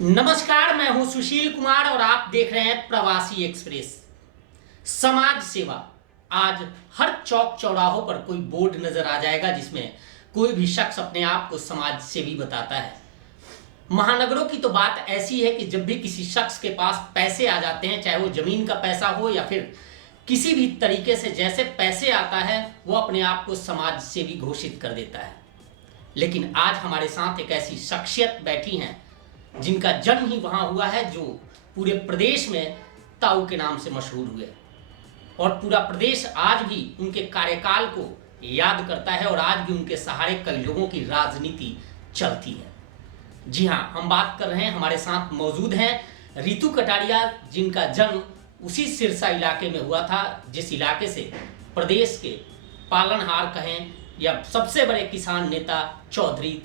नमस्कार, मैं हूं सुशील कुमार और आप देख रहे हैं प्रवासी एक्सप्रेस। समाज सेवा। आज हर चौक चौराहों पर कोई बोर्ड नजर आ जाएगा जिसमें कोई भी शख्स अपने आप को समाज सेवी बताता है। महानगरों की तो बात ऐसी है कि जब भी किसी शख्स के पास पैसे आ जाते हैं, चाहे वो जमीन का पैसा हो या फिर किसी भी तरीके से जैसे पैसे आता है, वो अपने आप को समाज सेवी घोषित कर देता है। लेकिन आज हमारे साथ एक ऐसी शख्सियत बैठी हैं जिनका जन्म ही वहाँ हुआ है, जो पूरे प्रदेश में ताऊ के नाम से मशहूर हुए और पूरा प्रदेश आज भी उनके कार्यकाल को याद करता है और आज भी उनके सहारे कई लोगों की राजनीति चलती है। जी हाँ, हम बात कर रहे हैं, हमारे साथ मौजूद हैं रितु कटारिया, जिनका जन्म उसी सिरसा इलाके में हुआ था जिस इलाके से प्रदेश के पालनहार कहें या सबसे बड़े किसान नेता चौधरी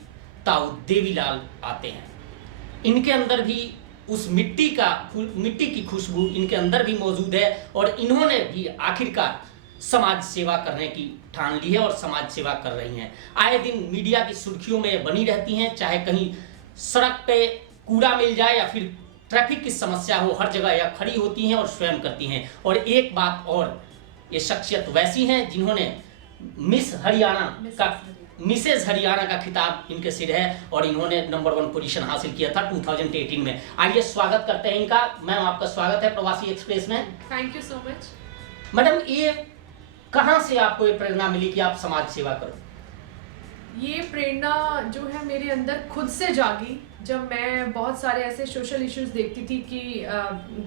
ताऊ देवीलाल आते हैं। इनके अंदर भी उस मिट्टी की खुशबू इनके अंदर भी मौजूद है और इन्होंने भी आखिरकार समाज सेवा करने की ठान ली है और समाज सेवा कर रही हैं। आए दिन मीडिया की सुर्खियों में बनी रहती हैं, चाहे कहीं सड़क पे कूड़ा मिल जाए या फिर ट्रैफिक की समस्या हो, हर जगह यह खड़ी होती हैं और स्वयं करती हैं। और एक बात और, ये शख्सियत वैसी हैं जिन्होंने मिसेज हरियाणा का खिताब इनके सिर है और इन्होंने नंबर 1 पोजीशन हासिल किया था 2018 में। आइए स्वागत करते हैं इनका। मैम, आपका स्वागत है प्रवासी एक्सप्रेस में। Thank you so much. Madam, ये कहाँ से आपको ये प्रेरणा मिली कि आप समाज सेवा करो? ये प्रेरणा जो है मेरे अंदर खुद से जागी जब मैं बहुत सारे ऐसे सोशल इश्यूज देखती थी कि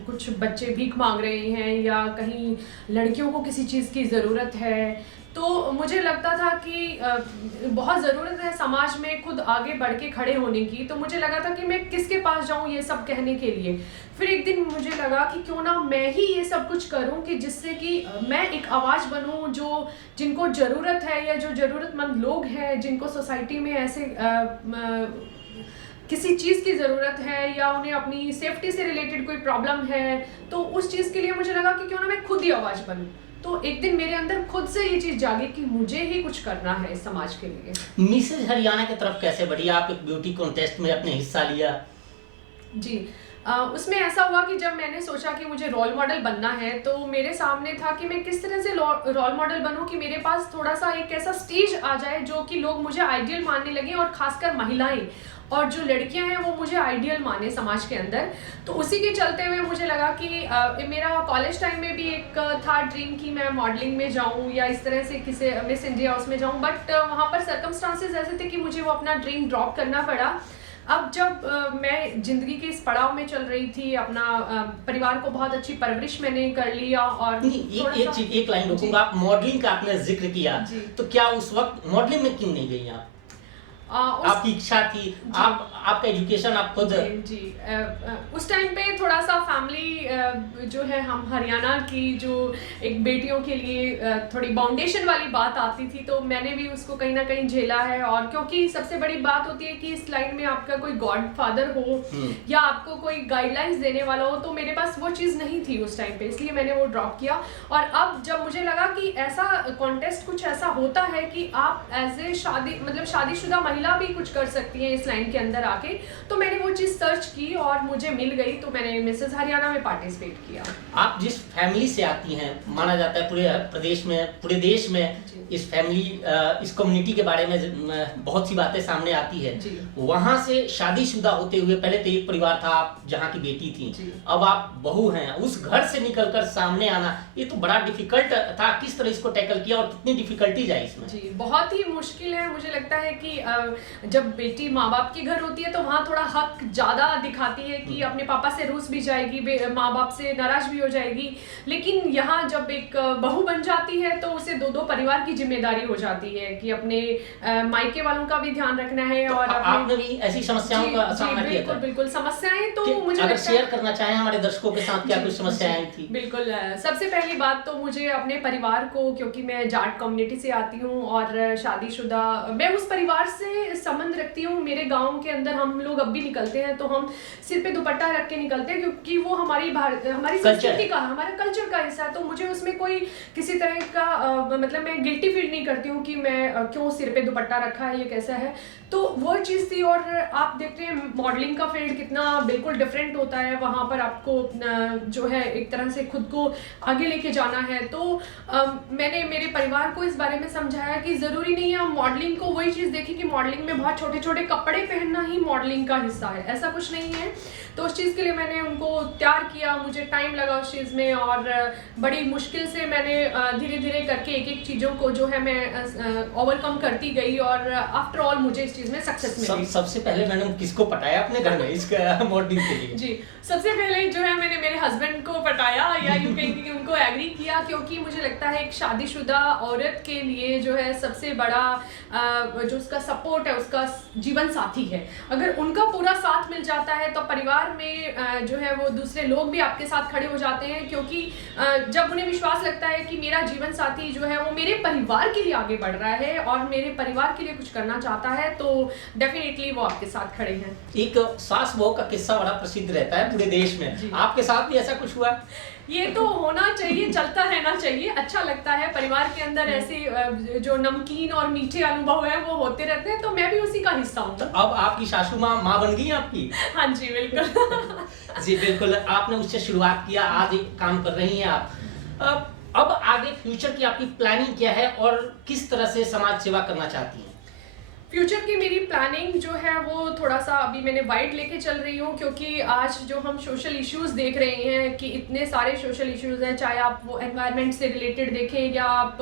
कुछ बच्चे भीख मांग रहे हैं या कहीं लड़कियों को किसी चीज़ की ज़रूरत है, तो मुझे लगता था कि बहुत ज़रूरत है समाज में खुद आगे बढ़ के खड़े होने की। तो मुझे लगा था कि मैं किसके पास जाऊं ये सब कहने के लिए। फिर एक दिन मुझे लगा कि क्यों ना मैं ही ये सब कुछ करूं कि जिससे कि मैं एक आवाज़ बनूं जो जिनको ज़रूरत है या जो ज़रूरतमंद लोग हैं, जिनको सोसाइटी में ऐसे किसी चीज़ की ज़रूरत है या उन्हें अपनी सेफ्टी से रिलेटेड कोई प्रॉब्लम है, तो उस चीज़ के लिए मुझे लगा कि क्यों ना मैं खुद ही आवाज़ बनूं। तो एक दिन मेरे अंदर खुद से ये चीज़ जागी कि मुझे ही कुछ करना है इस समाज के लिए। मिसेज हरियाणा की तरफ कैसे बढ़ी? आप एक ब्यूटी कॉन्टेस्ट में अपने हिस्सा लिया। जी, उसमें ऐसा हुआ कि जब मैंने सोचा कि मुझे रोल मॉडल बनना है, तो मेरे सामने था कि मैं किस तरह से रोल मॉडल बनूं कि मेरे पास थोड़ा सा एक ऐसा स्टेज आ जाए जो कि लोग मुझे आइडियल मानने लगे और खासकर महिलाएं और जो लड़कियां हैं वो मुझे आइडियल माने समाज के अंदर। तो उसी के चलते हुए मुझे लगा कि मेरा कॉलेज टाइम में भी एक था ड्रीम कि मैं मॉडलिंग में जाऊं या इस तरह से किसी मिस इंडिया उसमें जाऊं, बट वहाँ पर सर्कमस्टांसेस ऐसे थे कि मुझे वो अपना ड्रीम ड्रॉप करना पड़ा। अब जब मैं ज़िंदगी के इस पड़ाव में चल रही थी, अपना परिवार को बहुत अच्छी परवरिश मैंने कर लिया और एक लाइन रोकूंगा। आप मॉडलिंग का आपने जिक्र किया, तो क्या उस वक्त मॉडलिंग में क्यों नहीं गई आप? आपकी इच्छा थी, आपका एजुकेशन आप खुद? जी, उस टाइम पे थोड़ा सा फैमिली जो है, हम हरियाणा की जो एक बेटियों के लिए थोड़ी बाउंडेशन वाली बात आती थी, तो मैंने भी उसको कहीं ना कहीं झेला है। और क्योंकि सबसे बड़ी बात होती है कि इस लाइन में आपका कोई गॉड फादर हो या आपको कोई गाइडलाइंस देने वाला हो, तो मेरे पास वो चीज़ नहीं थी उस टाइम पे, इसलिए मैंने वो ड्रॉप किया। और अब जब मुझे लगा कि ऐसा कॉन्टेस्ट कुछ ऐसा होता है कि आप एज ए शादीशुदा महिला भी कुछ कर सकती हैं इस लाइन के अंदर आके, तो मैंने वो चीज़ सर्च की और मुझे मिल गई, तो मैंने मिसेस हरियाणा में पार्टिसिपेट किया। आप जिस फैमिली से आती हैं, माना जाता है पूरे प्रदेश में, पूरे देश में इस फैमिली, इस कम्युनिटी के बारे में बहुत सी बातें सामने आती है। वहाँ से शादीशुदा होते हुए, पहले तो एक परिवार था, आप जहाँ की बेटी थी, अब आप बहू हैं, उस घर से निकलकर सामने आना, ये तो बड़ा डिफिकल्ट था। किस तरह इसको टैकल किया और कितनी डिफिकल्टीज आई इसमें? जी, बहुत ही मुश्किल है। मुझे लगता है कि जब बेटी माँ बाप के घर होती है तो वहाँ थोड़ा हक ज़्यादा दिखाती है कि अपने पापा से रूस भी जाएगी, माँ बाप से नाराज भी हो जाएगी। लेकिन यहाँ जब एक बहू बन जाती है तो उसे दो परिवार की जिम्मेदारी हो जाती है कि अपने मायके वालों का भी ध्यान रखना है। तो और आपने भी ऐसी समस्याओं का सामना किया था? बिल्कुल समस्याएं तो मुझे अगर शेयर करना चाहें हमारे दर्शकों के साथ, क्या कुछ समस्याएं आई थी? बिल्कुल, सबसे पहली बात तो मुझे अपने परिवार को, क्योंकि मैं जाट कम्युनिटी से आती हूँ और शादीशुदा, मैं उस परिवार से संबंध रखती हूँ। मेरे गांव के अंदर हम लोग अब भी निकलते हैं तो हम सिर पे दुपट्टा रख के निकलते हैं, क्योंकि वो हमारी संस्कृति का, हमारे कल्चर का हिस्सा है। तो मुझे उसमें कोई किसी तरह का मैं गिल्टी फील नहीं करती हूँ कि मैं क्यों सिर पे दुपट्टा रखा है, ये कैसा है। तो वो चीज़ थी। और आप देखते हैं मॉडलिंग का फील्ड कितना बिल्कुल डिफरेंट होता है, वहाँ पर आपको जो है एक तरह से खुद को आगे लेके जाना है। तो मैंने मेरे परिवार को इस बारे में समझाया कि ज़रूरी नहीं है हम मॉडलिंग को वही चीज़ देखें कि मॉडलिंग में बहुत छोटे छोटे कपड़े पहनना ही मॉडलिंग का हिस्सा है, ऐसा कुछ नहीं है। तो उस चीज़ के लिए मैंने उनको तैयार किया, मुझे टाइम लगा उस चीज़ में, और बड़ी मुश्किल से मैंने धीरे धीरे करके एक एक चीज़ों को जो है मैं ओवरकम करती गई, और आफ्टर ऑल मुझे इस चीज़ में सक्सेस मिली। सबसे पहले मैडम किसको पटाया अपने घर में इसका मॉडलिंग के लिए? जी, सबसे पहले जो है मैंने मेरे हस्बैंड को पटाया, या यूँ कहेंगे कि उनको एग्री किया, क्योंकि मुझे लगता है एक शादीशुदा औरत के लिए जो है सबसे बड़ा जो उसका सपोर्ट है उसका जीवन साथी है। अगर उनका पूरा साथ मिल जाता है तो परिवार में जो है वो दूसरे लोग भी आपके साथ खड़े हो जाते हैं, क्योंकि जब उन्हें विश्वास लगता है कि मेरा जीवन साथी जो है वो मेरे परिवार के लिए आगे बढ़ रहा है और मेरे परिवार के लिए कुछ करना चाहता है, तो डेफिनेटली वो आपके साथ खड़े हैं। एक सास बहू का किस्सा बड़ा प्रसिद्ध रहता है पूरे देश में, आपके साथ भी ऐसा कुछ हुआ? ये तो होना चाहिए, चलता रहना चाहिए, अच्छा लगता है। परिवार के अंदर ऐसे जो नमकीन और मीठे अनुभव है वो होते रहते हैं, तो मैं भी उसी का हिस्सा हूँ। तो अब आपकी सासू माँ बन गई आपकी? हाँ जी, बिल्कुल। जी बिल्कुल, आपने उससे शुरुआत किया, आज एक काम कर रही हैं आप। अब आगे फ्यूचर की आपकी प्लानिंग क्या है और किस तरह से समाज सेवा करना चाहती हैं? फ्यूचर की मेरी प्लानिंग जो है वो थोड़ा सा अभी मैंने वाइड लेके चल रही हूँ, क्योंकि आज जो हम सोशल इश्यूज देख रहे हैं कि इतने सारे सोशल इश्यूज हैं, चाहे आप वो एनवायरनमेंट से रिलेटेड देखें या आप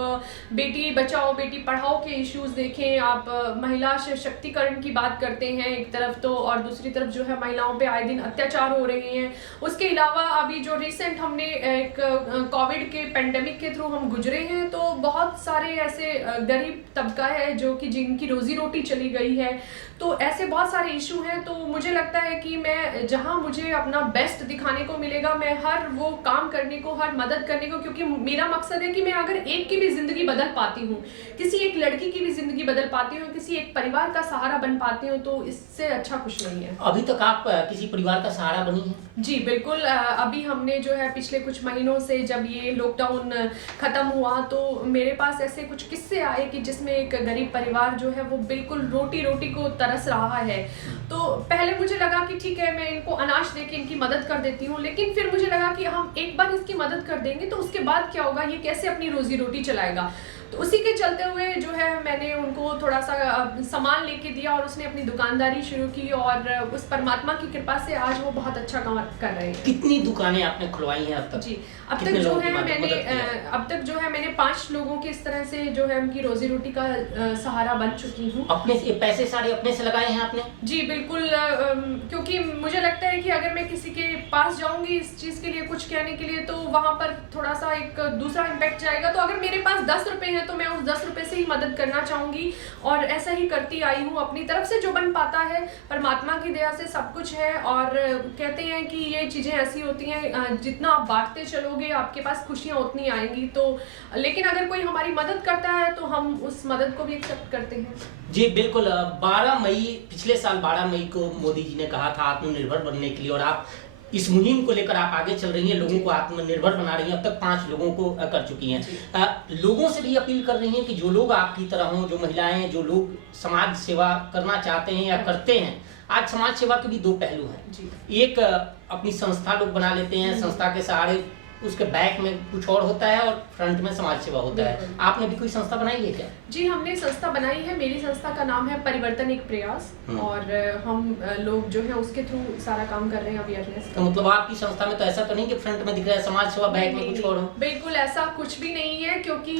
बेटी बचाओ बेटी पढ़ाओ के इश्यूज देखें, आप महिला सशक्तिकरण की बात करते हैं एक तरफ तो, और दूसरी तरफ जो है महिलाओं पे आए दिन अत्याचार हो रहे हैं। उसके अलावा अभी जो रिसेंट हमने एक कोविड के पेंडेमिक के थ्रू हम गुजरे हैं, तो बहुत सारे ऐसे गरीब तबका है जो कि जिनकी रोजी रोटी चली गई है, तो ऐसे बहुत सारे इशू हैं। तो मुझे लगता है कि मैं जहां मुझे अपना बेस्ट दिखाने को मिलेगा, मैं हर वो काम करने को, हर मदद करने को, क्योंकि मेरा मकसद है कि मैं अगर एक की भी जिंदगी बदल पाती हूँ, किसी एक लड़की की भी जिंदगी बदल पाती हूँ, किसी एक परिवार का सहारा बन पाती हूँ, तो इससे अच्छा कुछ नहीं है। अभी तक आप किसी परिवार का सहारा बनी हैं? जी बिल्कुल, अभी हमने जो है पिछले कुछ महीनों से जब ये लॉकडाउन खत्म हुआ तो मेरे पास ऐसे कुछ किस्से आए कि जिसमें एक गरीब परिवार जो है वो बिल्कुल रोटी रोटी को तरस रहा है। तो पहले मुझे लगा कि ठीक है, मैं इनको अनाज देके इनकी मदद कर देती हूँ, लेकिन फिर मुझे लगा कि हम एक बार इसकी मदद कर देंगे तो उसके बाद क्या होगा, ये कैसे अपनी रोजी रोटी चलाएगा। तो उसी के चलते हुए जो है मैंने उनको थोड़ा सा सामान लेके दिया और उसने अपनी दुकानदारी शुरू की, और उस परमात्मा की कृपा से आज वो बहुत अच्छा काम कर रहे हैं। कितनी दुकानें आपने खुलवाई हैं अब तक? जी, अब तक जो है मैंने 5 लोगों की इस तरह से जो है उनकी रोजी रोटी का सहारा बन चुकी हूँ। अपने ये पैसे सारे अपने से लगाए हैं आपने? जी बिल्कुल, क्योंकि मुझे लगता है कि अगर मैं किसी के पास जाऊंगी इस चीज़ के लिए कुछ कहने के लिए, तो वहाँ पर थोड़ा सा एक दूसरा इम्पैक्ट जाएगा। तो अगर मेरे पास 10 रुपए हैं तो मैं उस 10 रुपए से ही मदद करना चाहूँगी, और ऐसा ही करती आई हूँ अपनी तरफ से जो बन पाता है। परमात्मा की दया से सब कुछ है, और कहते हैं कि ये चीज़ें ऐसी होती हैं, जितना आप बांटते चलोगे आपके पास खुशियाँ उतनी आएंगी। तो लेकिन अगर कोई हमारी मदद करता है तो हम उस मदद को भी एक्सेप्ट करते हैं। जी बिल्कुल, 12 मई पिछले साल 12 मई को मोदी जी ने कहा था आत्मनिर्भर बनने के लिए, और आप इस मुहिम को लेकर आप आगे चल रही हैं, लोगों को आत्मनिर्भर बना रही हैं। अब तक 5 लोगों को कर चुकी हैं। लोगों से भी अपील कर रही हैं कि जो लोग आपकी तरह हों, जो महिलाएं हैं, जो लोग समाज सेवा करना चाहते हैं या करते हैं। आज समाज सेवा के भी 2 पहलू हैं। एक अपनी संस्था लोग बना लेते हैं, संस्था के सहारे उसके बैक में कुछ और होता है और फ्रंट में समाज सेवा होता है। आपने भी कोई संस्था बनाई है क्या? जी, हमने संस्था बनाई है। मेरी संस्था का नाम है परिवर्तन एक प्रयास, और हम लोग जो है उसके थ्रू सारा काम कर रहे हैं अवेयरनेस। तो मतलब आपकी संस्था में तो ऐसा तो नहीं कि फ्रंट में दिख रहा है समाज सेवा, बैक में कुछ और हो? बिल्कुल ऐसा कुछ भी नहीं है, क्योंकि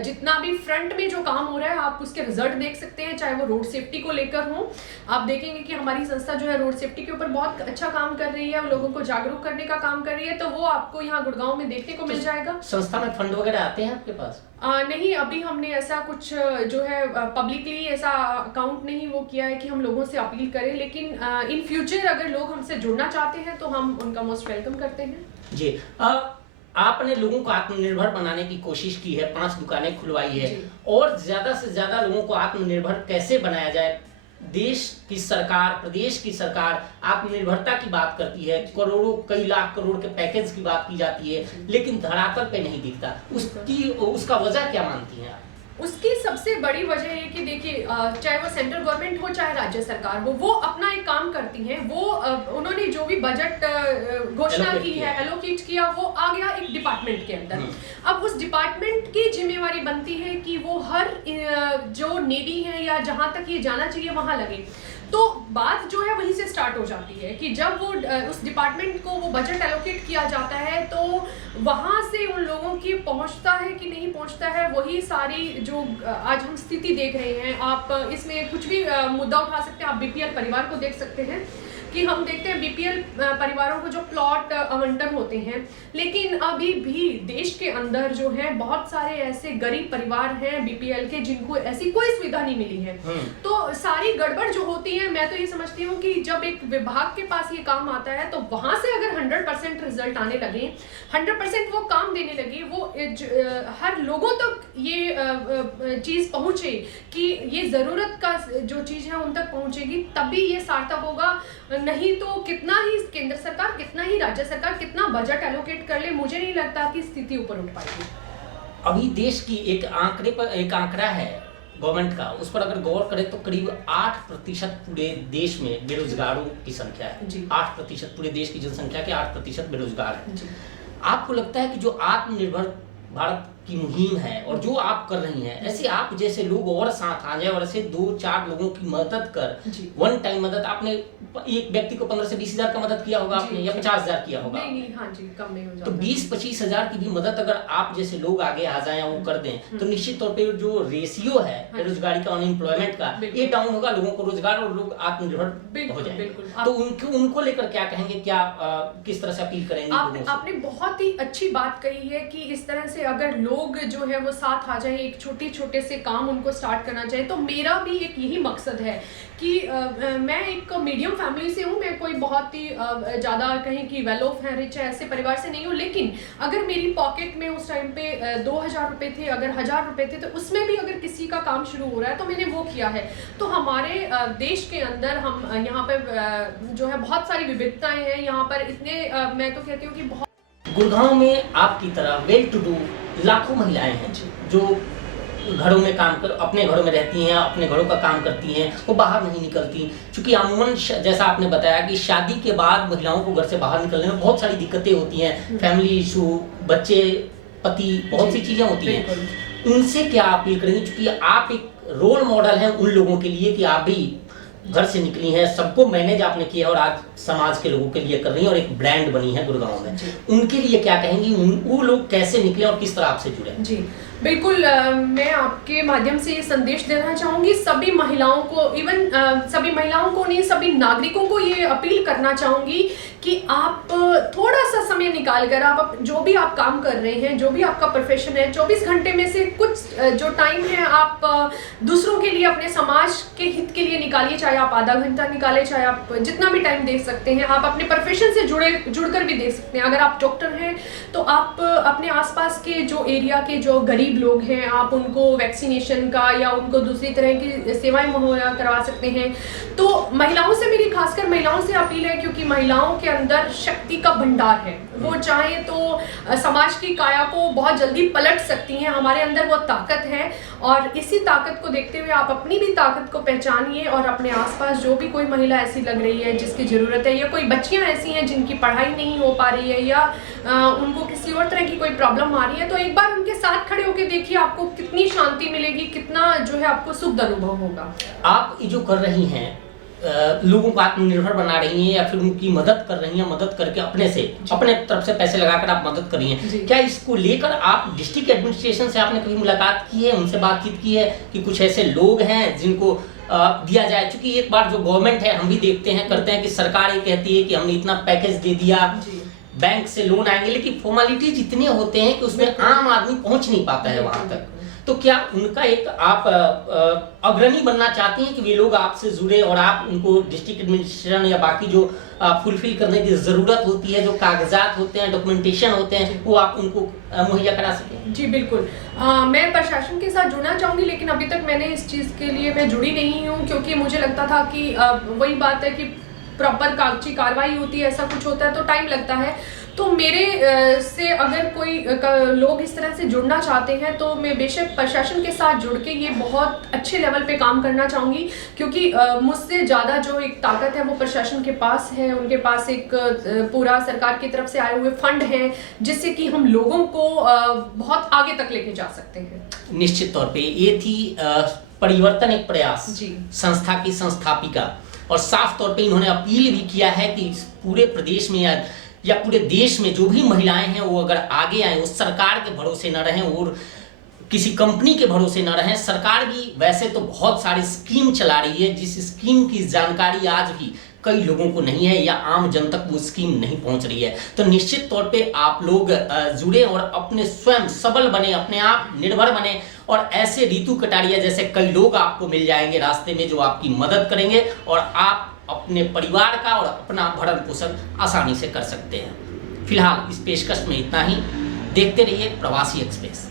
जितना भी फ्रंट में जो काम हो रहा है आप उसके रिजल्ट देख सकते हैं, चाहे वो रोड सेफ्टी को लेकर हो। आप देखेंगे कि हमारी संस्था जो है रोड सेफ्टी के ऊपर बहुत अच्छा काम कर रही है, लोगों को जागरूक करने का काम कर रही है, तो वो आपको यहाँ गुड़गांव में देखने को मिल जाएगा। संस्था में फंड वगैरह आते हैं आपके पास? नहीं, अभी हमने ऐसा कुछ जो है पब्लिकली ऐसा अकाउंट नहीं वो किया है कि हम लोगों से अपील करें, लेकिन इन फ्यूचर अगर लोग हमसे जुड़ना चाहते हैं तो हम उनका मोस्ट वेलकम करते हैं। जी, आपने लोगों को आत्मनिर्भर बनाने की कोशिश की है, 5 दुकानें खुलवाई है, और ज्यादा से ज्यादा लोगों को आत्मनिर्भर कैसे बनाया जाए? देश की सरकार, प्रदेश की सरकार आत्मनिर्भरता की बात करती है, करोड़ों कई लाख करोड़ के पैकेज की बात की जाती है, लेकिन धरातल पे नहीं दिखता। उसका वजह क्या मानती हैं आप? उसकी सबसे बड़ी वजह है कि देखिए चाहे वो सेंट्रल गवर्नमेंट हो चाहे राज्य सरकार हो, वो अपना एक काम करती हैं। वो उन्होंने जो भी बजट घोषणा की है, एलोकेट किया, वो आ गया एक डिपार्टमेंट के अंदर। अब उस डिपार्टमेंट की जिम्मेवारी बनती है कि वो हर जो नीडी है या जहां तक ये जाना चाहिए वहां लगे। तो बात जो है वहीं से स्टार्ट हो जाती है कि जब वो उस डिपार्टमेंट को वो बजट एलोकेट किया जाता है तो वहां से उन लोगों की पहुंचता है कि नहीं पहुंचता है, वही सारी जो आज हम स्थिति देख रहे हैं। आप इसमें कुछ भी मुद्दा उठा सकते हैं। आप बीपीएल परिवार को देख सकते हैं कि हम देखते हैं बीपीएल परिवारों को जो प्लॉट आवंटन होते हैं, लेकिन अभी भी देश के अंदर जो है बहुत सारे ऐसे गरीब परिवार हैं बीपीएल के जिनको ऐसी कोई सुविधा नहीं मिली है। तो सारी गड़बड़ जो होती है, मैं तो ये समझती हूँ कि जब एक विभाग के पास ये काम आता है तो वहां से अगर 100% रिजल्ट आने लगे, 100% वो काम देने लगे, वो हर लोगों तक ये चीज पहुंचे कि ये जरूरत का जो चीज है उन तक पहुंचेगी, तभी ये सार्थक होगा। नहीं तो कितना ही केंद्र सरकार, कितना ही राज्य सरकार, कितना बजट एलोकेट कर ले, मुझे नहीं लगता कि स्थिति ऊपर उठ पाएगी। अभी देश की एक आंकड़ा है गवर्नमेंट का, उस पर अगर गौर करें तो करीब 8% पूरे देश में बेरोजगारों की संख्या है। 8% पूरे देश की जनसंख्या के 8% बेरोजगार है। आपको लगता है कि जो आत्मनिर्भर भारत की मुहिम है और जो आप कर रही हैं, ऐसे आप जैसे लोग और साथ आ जाए और ऐसे 2-4 लोगों की मदद कर, वन टाइम मदद, आपने एक व्यक्ति को 15 से 20 हजार का मदद किया होगा आपने, या 50 हजार किया होगा? नहीं, हाँ जी, कम नहीं हो जाता। तो 20-25 हजार की भी मदद अगर आप जैसे लोग आगे आ जाए वो कर दें, तो निश्चित तौर पे जो रेशियो है बेरोजगारी का, अनएम्प्लॉयमेंट का, ये डाउन होगा, लोगों को रोजगार और लोग आत्मनिर्भर हो जाएंगे। तो उनको लेकर क्या कहेंगे, क्या किस तरह से अपील करेंगे? आपने बहुत ही अच्छी बात कही है कि इस तरह से अगर लोग जो है वो साथ आ जाए, एक छोटे से काम उनको स्टार्ट करना चाहिए। तो मेरा भी एक यही मकसद है कि मैं एक मीडियम फैमिली से हूँ, मैं कोई बहुत ही ज़्यादा कहें कि वेल ऑफ है, रिच है, ऐसे परिवार से नहीं हूँ, लेकिन अगर मेरी पॉकेट में उस टाइम पे 2000 रुपये थे, अगर 1000 रुपये थे, तो उसमें भी अगर किसी का काम शुरू हो रहा है तो मैंने वो किया है। तो हमारे देश के अंदर हम यहाँ पर जो है बहुत सारी विविधताएं हैं। यहाँ पर इतने मैं तो कहती हूँ कि बहुत गुड़गांव में आपकी तरह वेल टू डू लाखों महिलाएं हैं जो घरों में काम कर, अपने घरों में रहती हैं, अपने घरों का काम करती हैं, वो बाहर नहीं निकलती। क्योंकि अमूमन जैसा आपने बताया कि शादी के बाद महिलाओं को घर से बाहर निकलने में बहुत सारी दिक्कतें होती हैं, फैमिली इशू, बच्चे, पति, बहुत सी चीजें होती हैं। उनसे क्या अपील करेंगे, क्योंकि आप एक रोल मॉडल हैं उन लोगों के लिए कि आप भी घर से निकली हैं, सबको मैनेज आपने किया और आज समाज के लोगों के लिए कर रही हैं और एक ब्रांड बनी है गुड़गांव में। उनके लिए क्या कहेंगी, वो लोग कैसे निकले और किस तरह आपसे जुड़े? जी बिल्कुल, मैं आपके माध्यम से ये संदेश देना चाहूँगी सभी महिलाओं को, इवन सभी महिलाओं को नहीं, सभी नागरिकों को ये अपील करना चाहूँगी कि आप थोड़ा सा समय निकाल कर, आप जो भी आप काम कर रहे हैं, जो भी आपका प्रोफेशन है, 24 घंटे में से कुछ जो टाइम है आप दूसरों के लिए, अपने समाज के हित के लिए निकालिए। चाहे आप आधा घंटा निकालें, चाहे आप जितना भी टाइम दे सकते हैं। आप अपने प्रोफेशन से जुड़कर भी दे सकते हैं। अगर आप डॉक्टर हैं तो आप अपने आसपास के जो एरिया के जो गरीब लोग हैं, आप उनको वैक्सीनेशन का या उनको दूसरी तरह की सेवाएं मुहैया करवा सकते हैं। तो महिलाओं से मेरी, खासकर महिलाओं से अपील है, क्योंकि महिलाओं के अंदर शक्ति का भंडार है। वो चाहे तो समाज की काया को बहुत जल्दी पलट सकती हैं। हमारे अंदर वो ताकत है और इसी ताकत को देखते हुए आप अपनी भी ताकत को पहचानिए और अपने आसपास जो भी कोई महिला ऐसी लग रही है जिसकी ज़रूरत है, या कोई बच्चियां ऐसी हैं जिनकी पढ़ाई नहीं हो पा रही है, या उनको किसी और तरह की कोई प्रॉब्लम आ रही है, तो एक बार उनके साथ खड़े होकर देखिए, आपको कितनी शांति मिलेगी, कितना जो है आपको सुख अनुभव होगा। आप ये जो कर रही हैं, लोगों को आत्मनिर्भर बना रही हैं या फिर उनकी मदद कर रही हैं, मदद करके अपने तरफ से पैसे लगाकर आप मदद कर रही हैं, क्या इसको लेकर आप डिस्ट्रिक्ट एडमिनिस्ट्रेशन से आपने कभी मुलाकात की है, उनसे बातचीत की है कि कुछ ऐसे लोग हैं जिनको दिया जाए? क्योंकि एक बार जो गवर्नमेंट है, हम भी देखते हैं, करते हैं कि सरकार ये कहती है कि हमने इतना पैकेज दे दिया, बैंक से लोन आएंगे, लेकिन फॉर्मेलिटीज इतने होते हैं कि उसमें आम आदमी पहुंच नहीं पाता है वहां तक। तो क्या उनका एक आप अग्रणी बनना चाहती हैं कि वे लोग आपसे जुड़े और आप उनको डिस्ट्रिक्ट एडमिनिस्ट्रेशन या बाकी जो फुलफिल करने की जरूरत होती है, जो कागजात होते हैं, डॉक्यूमेंटेशन होते हैं, वो आप उनको मुहैया करा सकें? जी बिल्कुल, मैं प्रशासन के साथ जुड़ना चाहूँगी, लेकिन अभी तक मैंने इस चीज़ के लिए मैं जुड़ी नहीं हूँ, क्योंकि मुझे लगता था कि वही बात है कि प्रॉपर कागजी कार्रवाई होती है, ऐसा कुछ होता है तो टाइम लगता है। तो मेरे से अगर कोई लोग इस तरह से जुड़ना चाहते हैं तो मैं बेशक प्रशासन के साथ जुड़ के ये बहुत अच्छे लेवल पे काम करना चाहूँगी, क्योंकि मुझसे ज़्यादा जो एक ताकत है वो प्रशासन के पास है। उनके पास एक पूरा सरकार की तरफ से आए हुए फंड हैं जिससे कि हम लोगों को बहुत आगे तक लेके जा सकते हैं। निश्चित तौर पे ये थी परिवर्तन एक प्रयास जी। संस्था की संस्थापिका, और साफ तौर पे इन्होंने अपील भी किया है कि पूरे प्रदेश में या पूरे देश में जो भी महिलाएं हैं वो अगर आगे आए, वो सरकार के भरोसे न रहें और किसी कंपनी के भरोसे न रहें। सरकार भी वैसे तो बहुत सारी स्कीम चला रही है, जिस स्कीम की जानकारी आज भी कई लोगों को नहीं है या आम जन तक वो स्कीम नहीं पहुंच रही है। तो निश्चित तौर पे आप लोग जुड़े और अपने स्वयं सबल बने, अपने आप निर्भर बने, और ऐसे रितु कटारिया जैसे कई लोग आपको मिल जाएंगे रास्ते में जो आपकी मदद करेंगे और आप अपने परिवार का और अपना भरण पोषण आसानी से कर सकते हैं। फिलहाल इस पेशकश में इतना ही। देखते रहिए प्रवासी एक्सप्रेस।